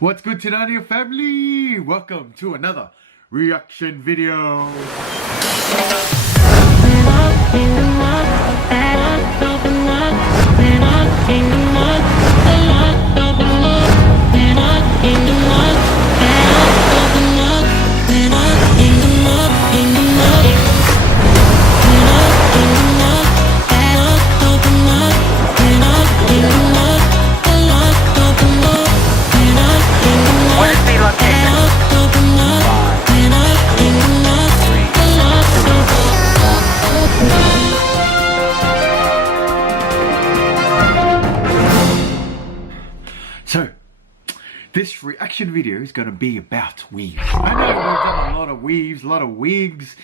What's good, Cheeeeehooooo family? Welcome to another reaction video. So, this reaction video is going to be about weaves. I know we've done a lot of weaves, a lot of wigs,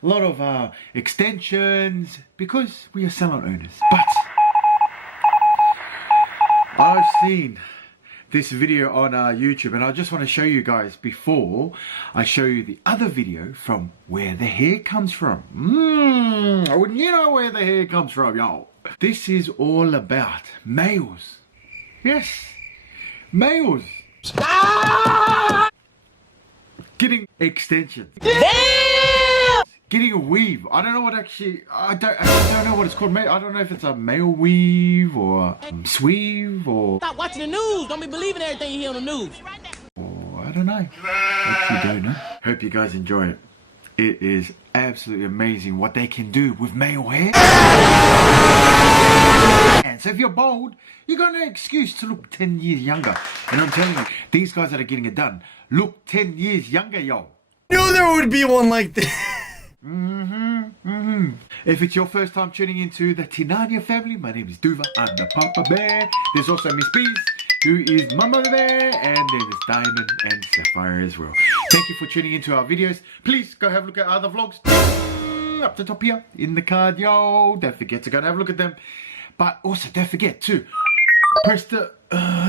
a lot of extensions, because we are salon owners. But I've seen this video on YouTube, and I just want to show you guys before I show you the other video from where the hair comes from. Wouldn't you know where the hair comes from, y'all? This is all about males. Yes. Males getting extensions. Damn! Getting a weave. I don't know what I don't know what it's called. I don't know if it's a male weave or sweave or. Stop watching the news. Don't be believing everything you hear on the news. Or I don't know. Actually don't know. Hope you guys enjoy it. It is absolutely amazing what they can do with male hair. And so if you're bald, you got no excuse to look 10 years younger. And I'm telling you, these guys that are getting it done look 10 years younger, yo. I knew there would be one like this. If it's your first time tuning into the Cheeeeehooooo family, my name is Duva. I'm the Papa Bear. There's also Miss Bees, who is Mama Bear, and there's Diamond and Sapphire as well. Thank you for tuning into our videos. Please go have a look at our other vlogs up the top here in the card, yo. Don't forget to go and have a look at them. But also don't forget to press the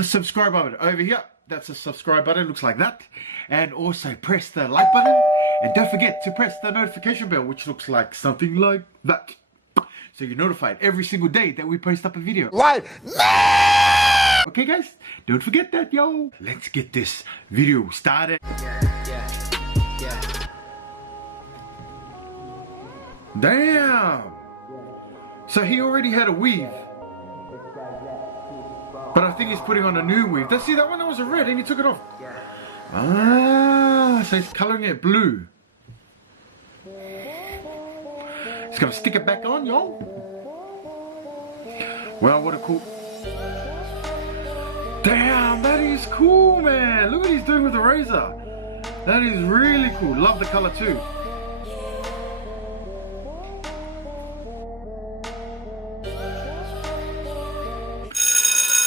subscribe button over here. That's a subscribe button, looks like that. And also press the like button. And don't forget to press the notification bell, which looks like something like that. So you're notified every single day that we post up a video. Live. Okay guys, don't forget that, yo. Let's get this video started. Damn. So he already had a weave. But I think he's putting on a new weave. See that one that was a red and he took it off? Yeah. Ah, so he's colouring it blue. He's gonna stick it back on, yo. Well, what a cool... Damn, that is cool, man. Look what he's doing with the razor. That is really cool. Love the colour too.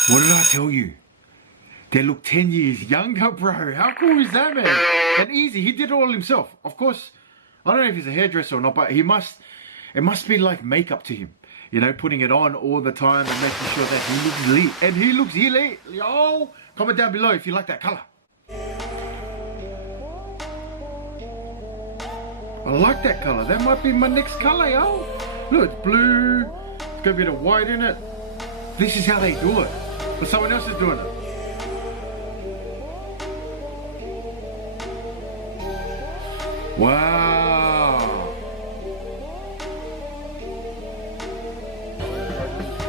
What did I tell you? They look 10 years younger, bro. How cool is that, man? And easy, he did it all himself. Of course, I don't know if he's a hairdresser or not, but it must be like makeup to him. You know, putting it on all the time and making sure that he looks elite. And he looks elite, yo. Comment down below if you like that colour. I like that colour. That might be my next colour, yo. Look, it's blue. It's got a bit of white in it. This is how they do it. But someone else is doing it. Wow.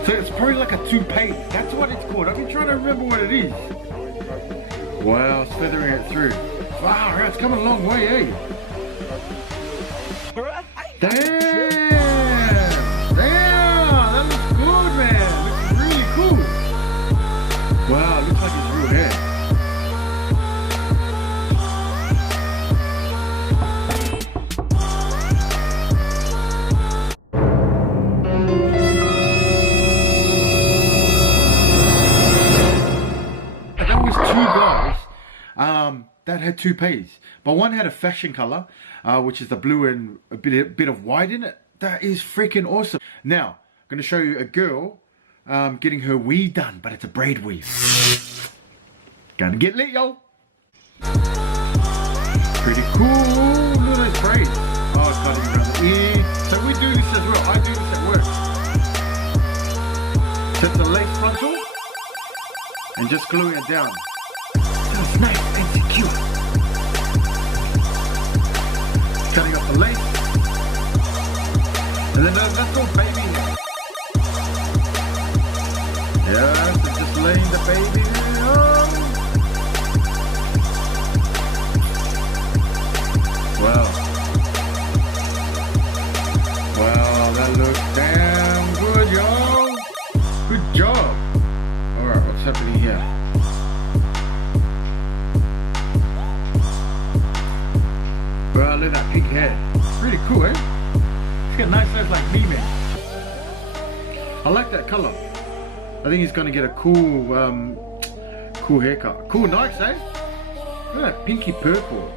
So it's probably like a toupee. That's what it's called. I've been trying to remember what it is. Wow, it's feathering it through. Wow, it's coming a long way, eh? Damn! That looks good, man. Looks really cool. Wow, looks like it's real hair. That had toupees, but one had a fashion color, which is the blue and a bit of white in it. That is freaking awesome. Now, I'm going to show you a girl getting her weave done, but it's a braid weave. Gonna get lit, yo. Pretty cool. Look at those braids. Oh, it's cutting around the ear. So we do this as well. I do this at work. Set the lace frontal and just gluing it down. then that's all baby hair. Yeah, so just laying the baby on. Wow. Wow, that looks damn good, y'all. Good job. Alright, what's happening here? Well, look at that pink hair. Pretty cool, eh? It's got nice eyes like me, man. I like that color. I think he's gonna get a cool, cool haircut. Cool Nikes, eh? Look at that pinky purple.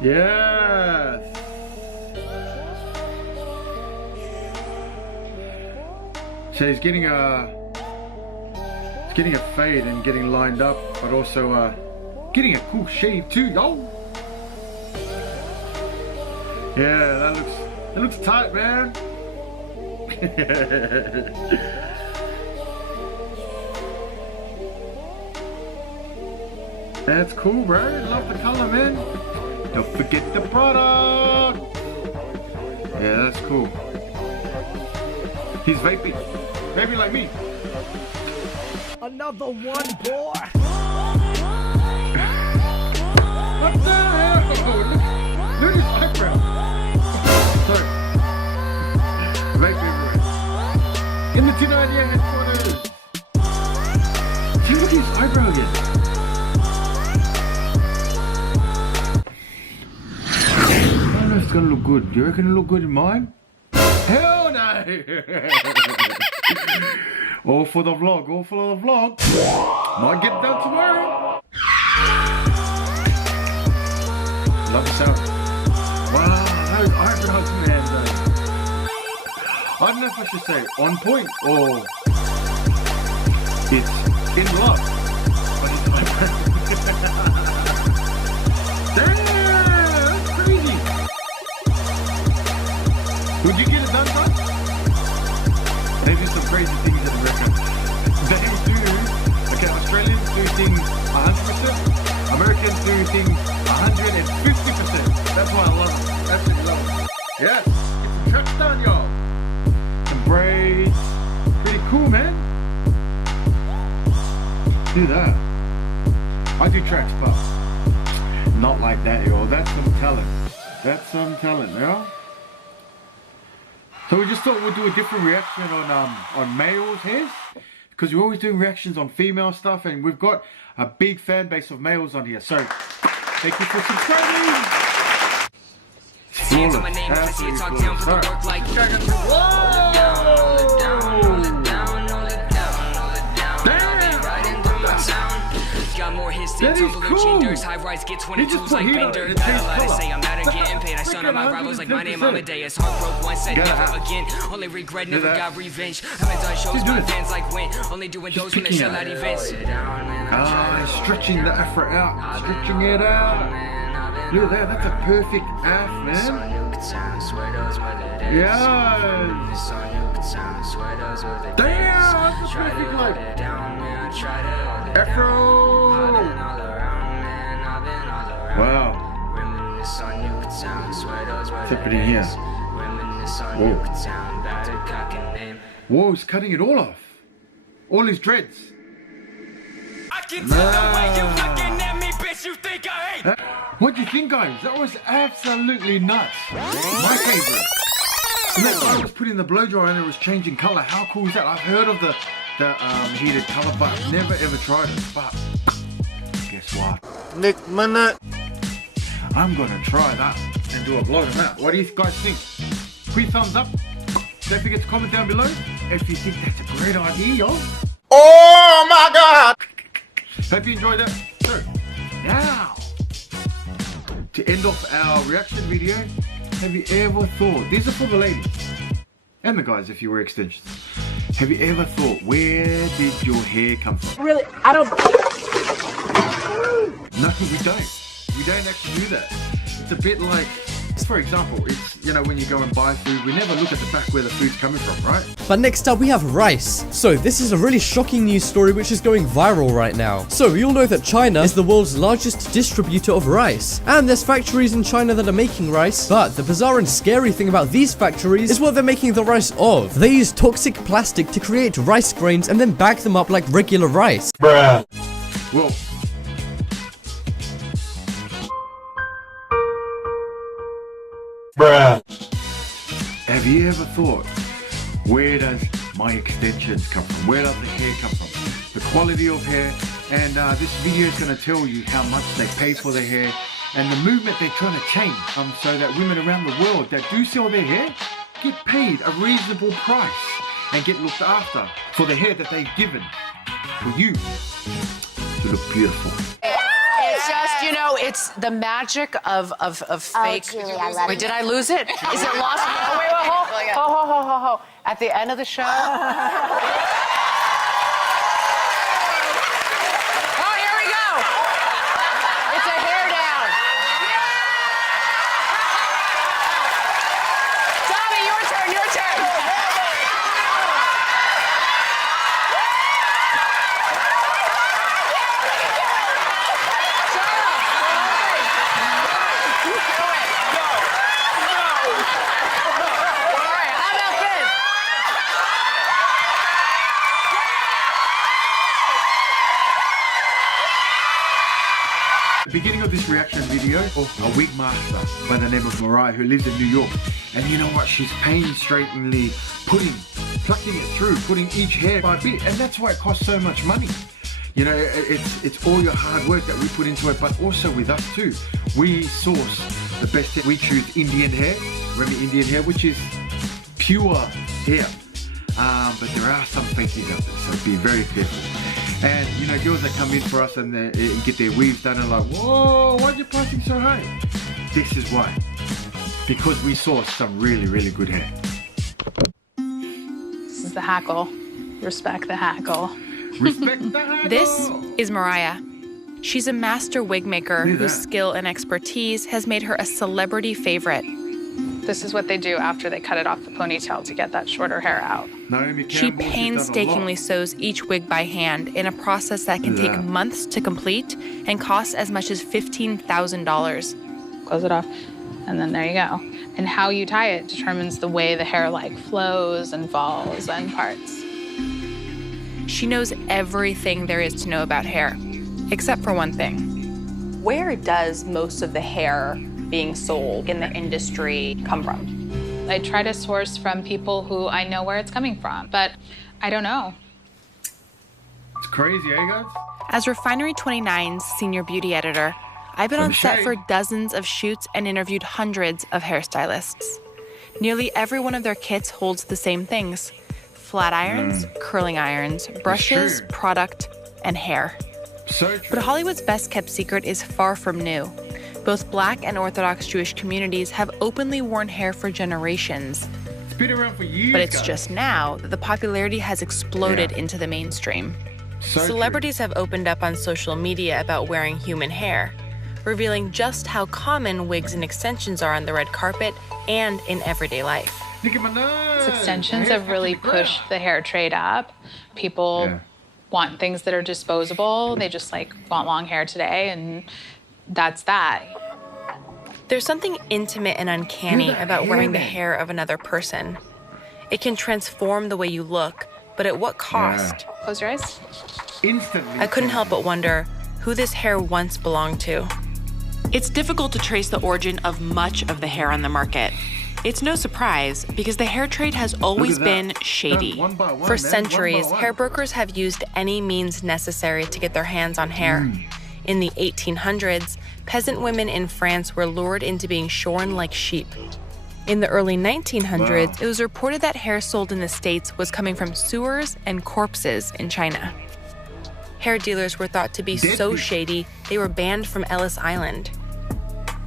Yes. So he's getting a fade and getting lined up, but also getting a cool shave too, yo. Yeah, that looks tight, man. That's cool, bro. Love the color, man. Don't forget the product. Yeah, that's cool. He's vaping. Maybe like me. Another one, boy. What the hell? Look at his eyebrow. Sorry. Vape everywhere. In the Tinania headquarters. See, look at his eyebrow again. I don't know if it's gonna look good. Do you reckon it'll look good in mine? Hell no! All for the vlog, all for the vlog. Might get it done tomorrow. Love the sound. Wow, those eyebrows, man. I don't know if I should say on point or it's in love. But it's eyebrows. Damn, that's crazy. Would you get it done, son? They do some crazy things in America. They do, okay, Australians do things 100%, Americans do things 150%. That's why I love it. Absolutely love it. Yes, get some tracks done, y'all. Some braids. Pretty cool, man. Do that. I do tracks, but not like that, y'all. That's some talent. That's some talent, y'all. So we just thought we'd do a different reaction on males' hairs, because we're always doing reactions on female stuff, and we've got a big fan base of males on here. So thank you for subscribing. Flawless. Absolutely flawless. Got more hits That than is Tumblr cool. genders. High rise get He just 22s put like heat on it. Bender. It Got a tastes lot to color. say, I'm out of That's getting paid. I freaking son of my rivals like my name 110%. Amadeus. Heartbroke once, said Yeah. never again. Only regret, never that. got revenge. Haven't done shows, She's my doing it. fans like when. Only doing those when they picking sell it. out events. Ah, stretching the afro out. Stretching it out. Look at that. That's a perfect af, man. Yes. Damn, that's a perfect like afro. Wow. What's happening here? Whoa. Whoa, he's cutting it all off. All his dreads. What do you think, guys? That was absolutely nuts. My favorite. And that guy was putting the blow dryer and it was changing color. How cool is that? I've heard of the heated color, but I've never ever tried it. But guess what? Nick minute. I'm gonna try that and do a vlog on that. What do you guys think? Quick thumbs up. Don't forget to comment down below if you think that's a great idea, y'all. Oh my God. Hope you enjoyed that. So, now, to end off our reaction video, have you ever thought, these are for the ladies, and the guys if you wear extensions, have you ever thought, where did your hair come from? Really, I don't. No, we don't. We don't actually do that. It's a bit like For example, it's, you know, when you go and buy food, we never look at the back where the food's coming from, right? But next up we have rice. So this is a really shocking news story which is going viral right now. So we all know that China is the world's largest distributor of rice. And there's factories in China that are making rice. But the bizarre and scary thing about these factories is what they're making the rice of. They use toxic plastic to create rice grains and then bag them up like regular rice. Bruh. Well, Bruh. have you ever thought, where does my extensions come from? Where does the hair come from? The quality of hair, and this video is going to tell you how much they pay for their hair and the movement they're trying to change, so that women around the world that do sell their hair get paid a reasonable price and get looked after for the hair that they've given for you to look beautiful. It's just, you know, it's the magic of fake. Julie, I love Wait, you. did I lose it? Is it lost? Oh, wait, ho. At the end of the show. Oh, here we go. It's a hair down. Tommy, your turn. The beginning of this reaction video of a wig master by the name of Mariah, who lives in New York. And you know what? She's painstakingly plucking it through, putting each hair by bit. And that's why it costs so much money. You know, it's all your hard work that we put into it, but also with us too. We source the best hair. We choose Indian hair, remember Indian hair, which is pure hair. But there are some fakies out there, so be very careful. And you know, girls that come in for us and they get their weaves done and like, whoa, why are you pricing so high? This is why. Because we source some really, really good hair. This is the hackle. Respect the hackle. Respect the hackle. This is Mariah. She's a master wig maker Look at whose that. skill and expertise has made her a celebrity favorite. This is what they do after they cut it off the ponytail to get that shorter hair out. Naomi She Campbell, she's done a painstakingly lot. sews each wig by hand in a process that can take Yeah. months to complete and cost as much as $15,000. Close it off, and then there you go. And how you tie it determines the way the hair flows and falls and parts. She knows everything there is to know about hair, except for one thing. Where does most of the hair being sold in the industry come from? I try to source from people who I know where it's coming from, but I don't know. It's crazy, eh guys? As Refinery 29's senior beauty editor, I've been From on set shade. for dozens of shoots and interviewed hundreds of hairstylists. Nearly every one of their kits holds the same things: flat irons, curling irons, brushes, true. product, and hair. So But Hollywood's best-kept secret is far from new. Both Black and Orthodox Jewish communities have openly worn hair for generations. it's been around for years. But it's guys. just now that the popularity has exploded Yeah. into the mainstream. So Celebrities have opened up on social media about wearing human hair, revealing just how common wigs and extensions are on the red carpet and in everyday life. true. Look at my nose. Extensions Hair have really touching the ground. pushed the hair trade up. People Yeah. want things that are disposable. They just want long hair today, and that's that. There's something intimate and uncanny Look at that about wearing the hair. hair of another person. It can transform the way you look, but at what cost? Close your eyes. Instantly. I couldn't help but wonder who this hair once belonged to. It's difficult to trace the origin of much of the hair on the market. It's no surprise because the hair trade has always that. been shady. One by one, For man, centuries, one by one. hair brokers have used any means necessary to get their hands on hair. In the 1800s, peasant women in France were lured into being shorn like sheep. In the early 1900s, Wow. it was reported that hair sold in the States was coming from sewers and corpses in China. Hair dealers were thought to be Dead so people. shady, they were banned from Ellis Island.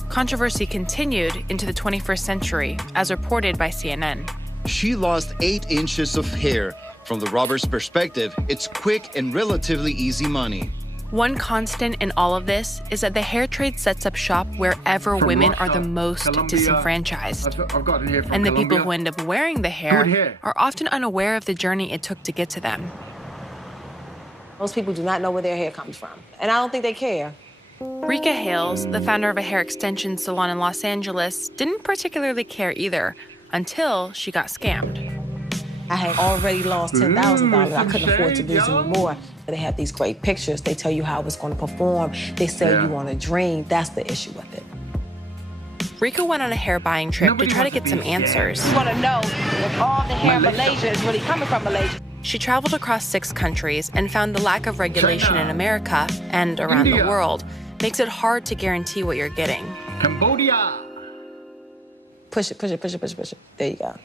Controversy continued into the 21st century, as reported by CNN. She lost 8 inches of hair. From the robber's perspective, it's quick and relatively easy money. One constant in all of this is that the hair trade sets up shop wherever From women Russia, are the most Colombia. disenfranchised. I've got hair from And the people Colombia. who end up wearing the Good hair hair. are often unaware of the journey it took to get to them. Most people do not know where their hair comes from, and I don't think they care. Rika Hales, the founder of a hair extension salon in Los Angeles, didn't particularly care either until she got scammed. I had already lost $10,000. I couldn't afford to lose any more. They have these great pictures. They tell you how it's going to perform. They sell you on a dream. That's the issue with it. Rika went on a hair buying trip to try to get some answers. You want to know if all the hair in Malaysia is really coming from Malaysia. She traveled across 6 countries and found the lack of regulation in America and around the world makes it hard to guarantee what you're getting. Cambodia. Push it, push it, push it, push it, push it. There you go.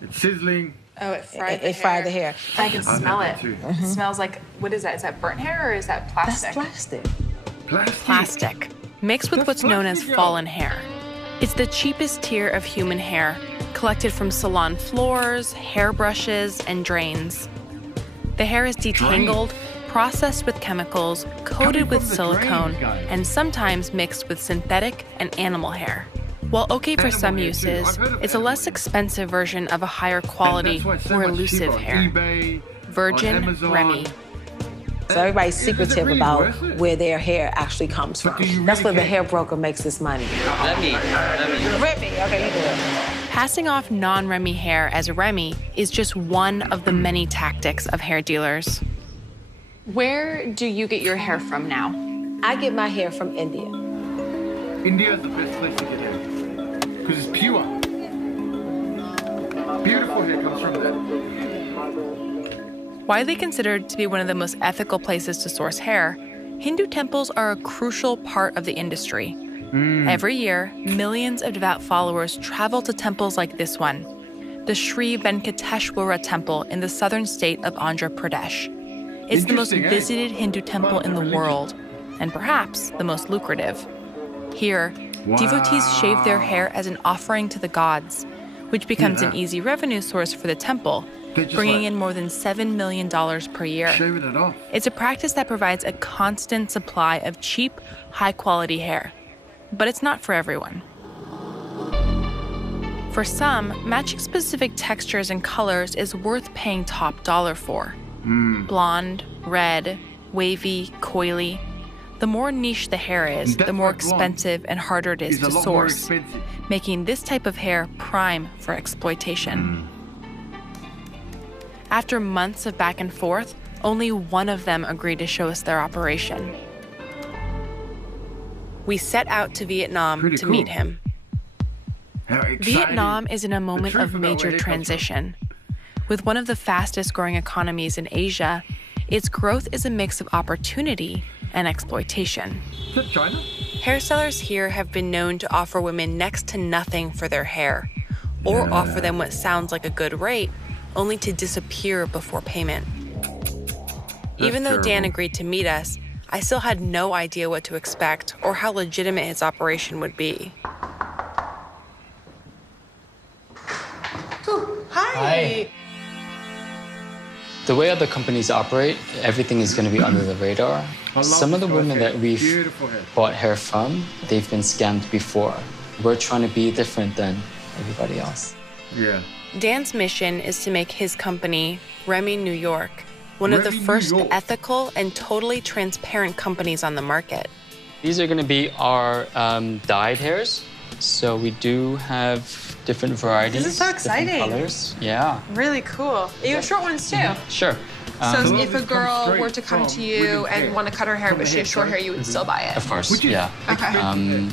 It's sizzling. Oh, it fried It fried the hair. I can smell it. too. It smells like, what is that? Is that burnt hair or is that plastic? That's plastic. Plastic, mixed with what's known as fallen hair. It's the cheapest tier of human hair, collected from salon floors, hairbrushes, and drains. The hair is detangled, processed with chemicals, coated with silicone, and sometimes mixed with synthetic and animal hair. While okay for some uses, it's a less expensive version of a higher quality, more elusive hair. Virgin Remy. So everybody's secretive about where their hair actually comes from. That's where the hair broker makes his money. Remy. Remy, okay, you do it. Passing off non-Remy hair as Remy is just one of the many tactics of hair dealers. Where do you get your hair from now? I get my hair from India. India is the best place to get hair because it's pure. Beautiful hair comes from there. Widely considered to be one of the most ethical places to source hair, Hindu temples are a crucial part of the industry. Every year, millions of devout followers travel to temples like this one, the Sri Venkateshwara Temple in the southern state of Andhra Pradesh. It's the most visited Hindu temple in the world, and perhaps the most lucrative. Here, devotees shave their hair as an offering to the gods, which becomes an easy revenue source for the temple, bringing in more than $7 million per year. Shaving it off. It's a practice that provides a constant supply of cheap, high-quality hair. But it's not for everyone. For some, matching specific textures and colors is worth paying top dollar for. Blonde, red, wavy, coily. The more niche the hair is, the more expensive and harder it is to source, making this type of hair prime for exploitation. After months of back and forth, only one of them agreed to show us their operation. We set out to Vietnam to meet him. Vietnam is in a moment of major transition. With one of the fastest growing economies in Asia, its growth is a mix of opportunity and exploitation. Is that China? Hairstylists here have been known to offer women next to nothing for their hair, or offer them what sounds like a good rate, only to disappear before payment. Even though Dan agreed to meet us, I still had no idea what to expect or how legitimate his operation would be. Hi. The way other companies operate, everything is going to be under the radar. Some of the women that we've bought hair from, they've been scammed before. We're trying to be different than everybody else. Yeah. Dan's mission is to make his company, Remy New York, one of the first ethical and totally transparent companies on the market. These are going to be our dyed hairs. So we do have different varieties. This is so exciting. Different colors. Yeah. Really cool. You have short ones too. Sure. So if a girl were to come to you and want to cut her hair, but she has short hair, you would still buy it? Of course, yeah. Okay.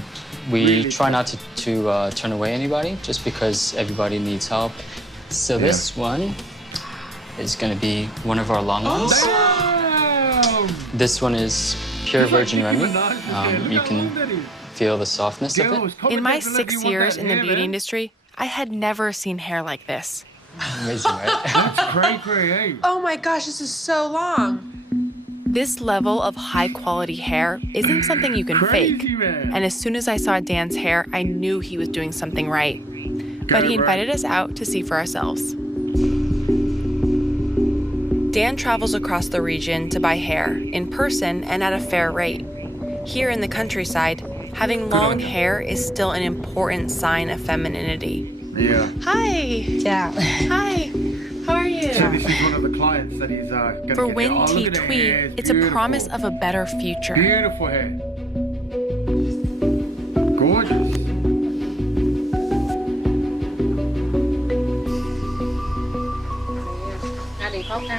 We try not to turn away anybody just because everybody needs help. So this one is going to be one of our long ones. This one is pure virgin Remy. You can feel the softness of it. In my 6 years in the beauty industry, I had never seen hair like this. Amazing, right? That's cray, eh? Oh my gosh, this is so long. This level of high-quality hair isn't something you can fake. And as soon as I saw Dan's hair, I knew he was doing something right. But he invited us out to see for ourselves. Dan travels across the region to buy hair in person and at a fair rate. Here in the countryside, having long hair is still an important sign of femininity. Yeah. Hi. Chào. Hi. How are you? So this is one of the clients that he's gonna For get. Win Oh, T look at the Tweet, hair, it's a beautiful. promise of a better future. Beautiful hair. Gorgeous.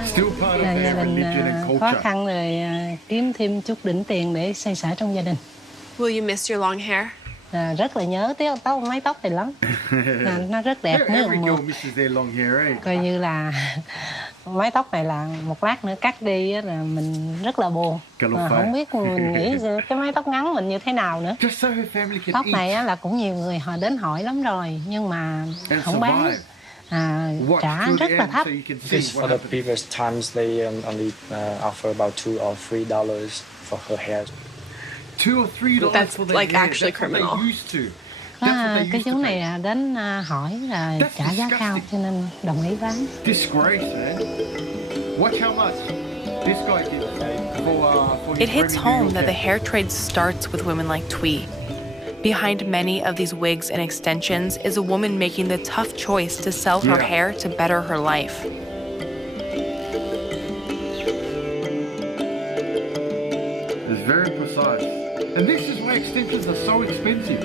Still part of Là gia their đình religion and khó culture. khăn rồi kiếm thêm chút đỉnh tiền để xoay sở trong gia đình. Will you miss your long hair? Rất là nhớ mái tóc này lắm. Nó rất đẹp Every nữa. girl misses their long hair, eh? Coi như là mái tóc này là một lát nữa cắt đi á, là mình rất là buồn. Mà không biết mình nghĩ cái mái tóc ngắn mình như thế nào nữa. Just so her family can Tóc eat. này á, là cũng nhiều người họ đến hỏi lắm rồi nhưng mà And không bán. survive. Trả rất là thấp. Because for the previous times, they only offer about $2 or $3 for her hair. $2 or $3 That's for their like hair. actually That's criminal. what they used to. That's what they Cái used to chú pay. này đến hỏi là That's trả giá cao disgusting. cho nên đồng ý bán. Disgrace, man. Watch how much this guy did for his It hits Remy New home York that the hair. hair trade starts with women like Twee. Behind many of these wigs and extensions is a woman making the tough choice to sell her hair to better her life. It's very precise. And this is why extensions are so expensive.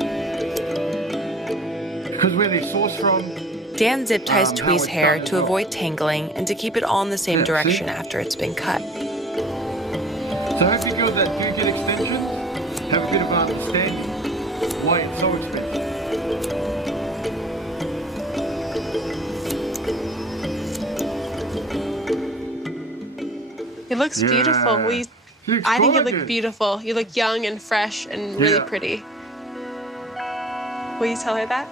Because where they're sourced from. Dan zip ties Twee's it's hair done as to well. avoid tangling and to keep it all in the same direction after it's been cut. So hope you girls that do get extensions have a bit of understanding why it's so expensive. It looks beautiful. I think you look beautiful. You look young and fresh and really pretty. Will you tell her that?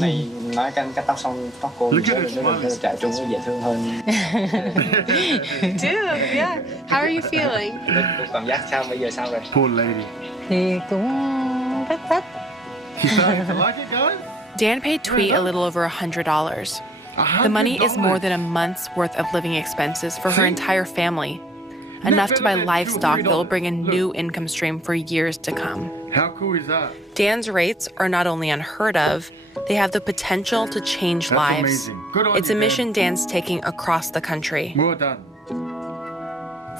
Này nói cắt tóc xong tóc cô trẻ trung dễ thương hơn. Dude, yeah. How are you feeling? Cảm giác sao bây giờ sao rồi? Poor lady. Thì cũng rất thích. She's starting to like it, guys? Dan paid Twee a little over $100. The money is more than a month's worth of living expenses for her entire family, enough to buy livestock that will bring a new income stream for years to come. How cool is that? Dan's rates are not only unheard of, they have the potential to change That's lives. amazing. Good on It's you, a Dan. mission Dan's taking across the country. Well done.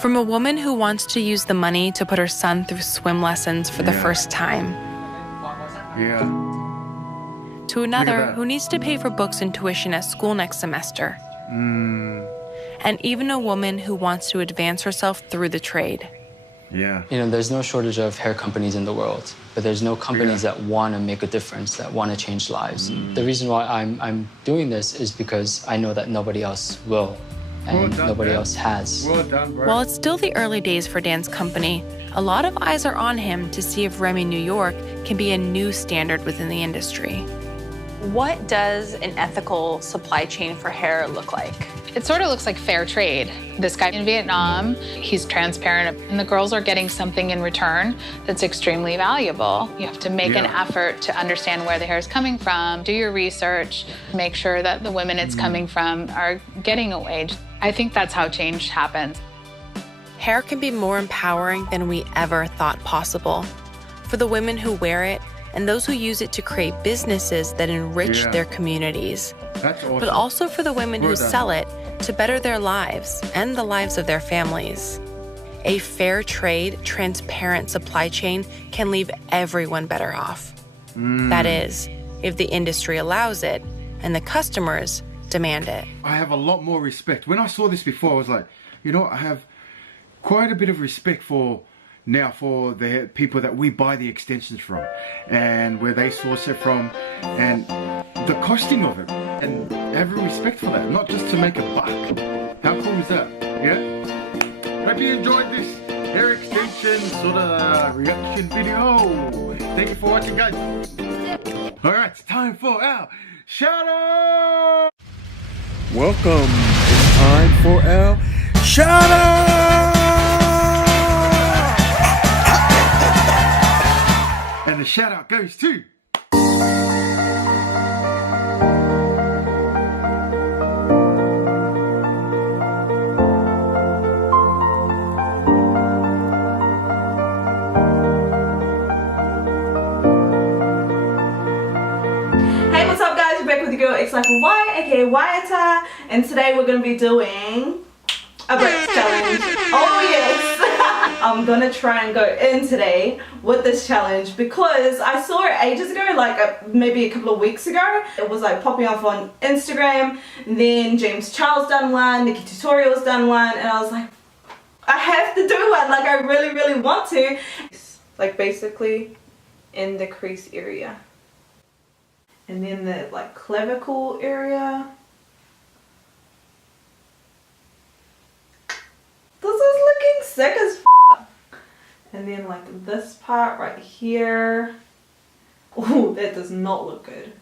From a woman who wants to use the money to put her son through swim lessons for the first time, Yeah. to another who needs to pay for books and tuition at school next semester, and even a woman who wants to advance herself through the trade. Yeah. You know, there's no shortage of hair companies in the world, but there's no companies that want to make a difference, that want to change lives. The reason why I'm doing this is because I know that nobody else will, and nobody else has. Well done, bro. While it's still the early days for Dan's company, a lot of eyes are on him to see if Remy New York can be a new standard within the industry. What does an ethical supply chain for hair look like? It sort of looks like fair trade. This guy in Vietnam, he's transparent, and the girls are getting something in return that's extremely valuable. You have to make an effort to understand where the hair is coming from, do your research, make sure that the women it's coming from are getting a wage. I think that's how change happens. Hair can be more empowering than we ever thought possible. For the women who wear it, and those who use it to create businesses that enrich their communities. That's awesome. But also for the women who Well done. sell it to better their lives and the lives of their families. A fair trade, transparent supply chain can leave everyone better off. That is, if the industry allows it and the customers demand it. I have a lot more respect. When I saw this before, I was like, you know, I have quite a bit of respect for the people that we buy the extensions from and where they source it from and the costing of it, and every respect for that, not just to make a buck. How cool is that? Yeah? Hope you enjoyed this hair extension sort of reaction video. Thank you for watching, guys. Alright, it's time for our shout out. Welcome. It's time for our shout out. And the shout out goes to it's like Waiata, and today we're gonna be doing a breakfast challenge. Oh yes. I'm gonna try and go in today with this challenge because I saw it ages ago, like maybe a couple of weeks ago. It was like popping off on Instagram, and then James Charles done one, Nikki Tutorials done one, and I was like, I have to do one, like I really want to. Like basically in the crease area. And then the like clavicle area. This is looking sick as f. And then like this part right here. Oh, that does not look good.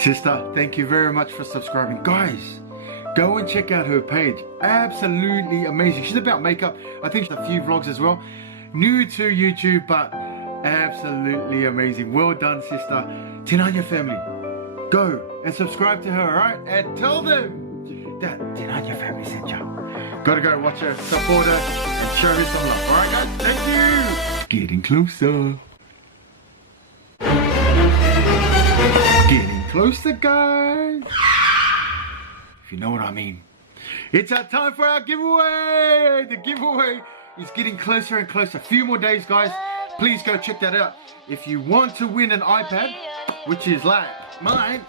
Sister, thank you very much for subscribing. Guys, go and check out her page. Absolutely amazing. She's about makeup. I think she's a few vlogs as well. New to YouTube, but absolutely amazing. Well done, sister. Tinanya family, go and subscribe to her, alright? And tell them that Tinanya family sent you. Gotta go watch her, support her, and show her some love. Alright guys, thank you. Getting closer. Getting closer, guys. If you know what I mean. It's our time for our giveaway. The giveaway is getting closer and closer. A few more days, guys. Please go check that out. If you want to win an iPad, which is like mine.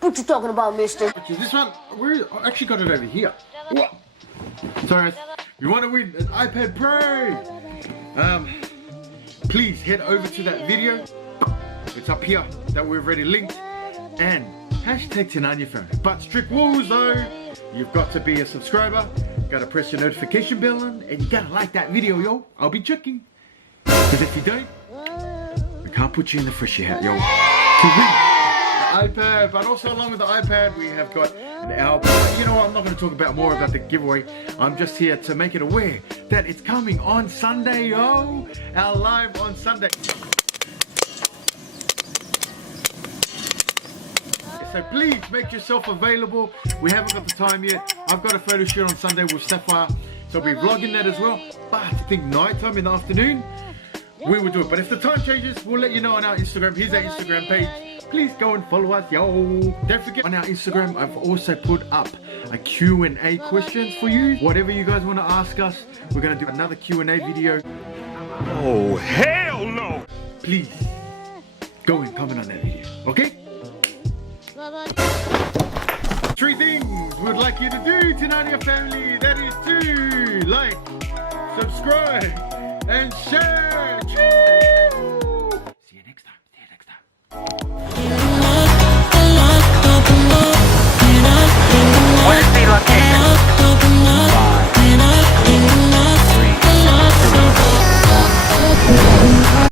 What you talking about, mister? Which is this one. I actually got it over here. What? Sorry, guys. You want to win an iPad Pro? Please head over to that video. It's up here that we've already linked. And hashtag Tinanya family. But strict rules though. You've got to be a subscriber. Gotta press your notification bell on, and you gotta like that video, yo. I'll be checking. Because if you don't, we can't put you in the freshy hat, yo. To win the iPad, but also along with the iPad, we have got an album. You know what? I'm not going to talk about more about the giveaway. I'm just here to make it aware that it's coming on Sunday, yo. Our live on Sunday. So please make yourself available. We haven't got the time yet. I've got a photo shoot on Sunday with Sapphire, so I'll be vlogging that as well. But I think night time in the afternoon, we will do it. But if the time changes, we'll let you know on our Instagram. Here's our Instagram page. Please go and follow us, yo. Don't forget, on our Instagram, I've also put up a Q&A questions for you. Whatever you guys want to ask us, we're going to do another Q&A video. Oh, hell no! Please, go and comment on that video, okay? 3 things we'd like you to do, Tinanya family. That is to like, subscribe, and share.